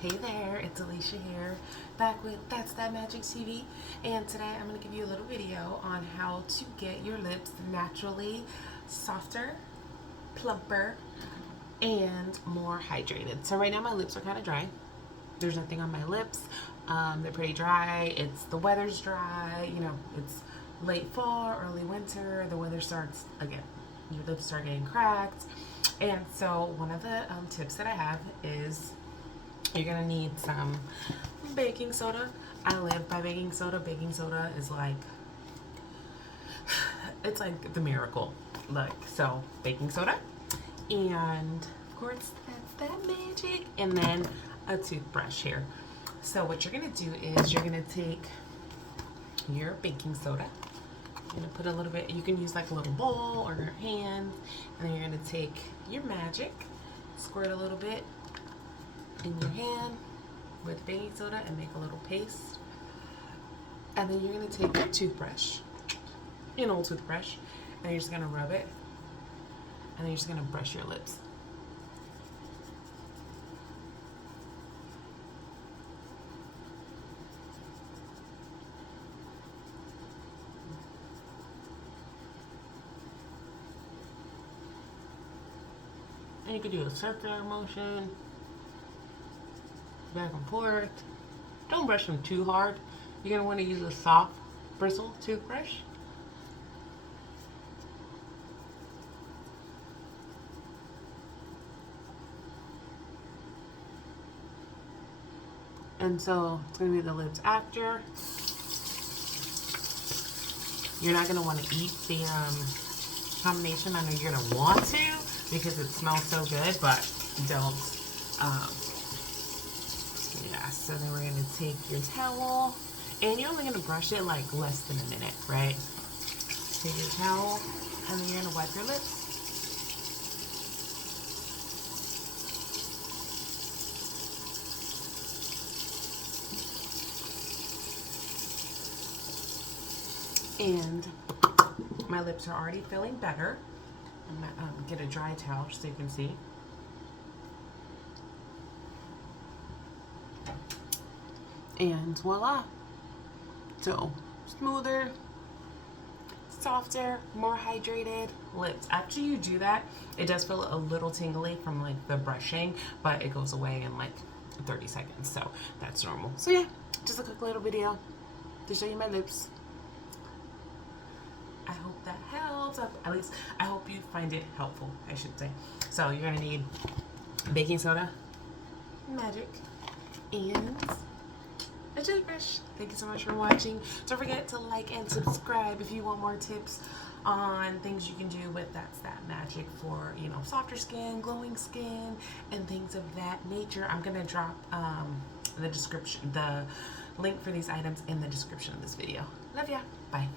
Hey there, it's Alicia here, back with That's That Magic TV, and today I'm going to give you a little video on how to get your lips naturally softer, plumper, and more hydrated. So right now my lips are kind of dry. There's nothing on my lips. They're pretty dry. The weather's dry. You know, it's late fall, early winter. The weather starts again. Your lips start getting cracked. And so one of the tips that I have is you're gonna need some baking soda. I live by baking soda. Baking soda is like, it's like the miracle. Like, so baking soda, and of course that's that magic, and then a toothbrush here. So what you're gonna do is you're gonna take your baking soda. You're gonna put a little bit, you can use like a little bowl or your hand, and then you're gonna take your magic, squirt a little bit in your hand with baking soda and make a little paste. And then you're gonna take your toothbrush, an old toothbrush, and you're just gonna rub it, and then you're just gonna brush your lips. And you can do a circular motion, back and forth. Don't brush them too hard. You're going to want to use a soft bristle toothbrush. And so it's going to be the lips after. You're not going to want to eat the combination. I know you're going to want to because it smells so good, but don't. Yeah, so then we're going to take your towel, and you're only going to brush it like less than a minute, right? Take your towel, and then you're going to wipe your lips. And my lips are already feeling better. I'm going to get a dry towel so you can see. And voila. So, smoother, softer, more hydrated lips. After you do that, it does feel a little tingly from like the brushing, but it goes away in like 30 seconds, so that's normal. So yeah, just a quick little video to show you my lips. I hope that helps. At least I hope you find it helpful, I should say. So you're gonna need baking soda, magic, and a toothbrush. Thank you so much for watching. Don't forget to like and subscribe if you want more tips on things you can do with That's That Magic for, you know, softer skin, glowing skin, and things of that nature. I'm gonna drop the link for these items in the description of this video. Love ya. Bye.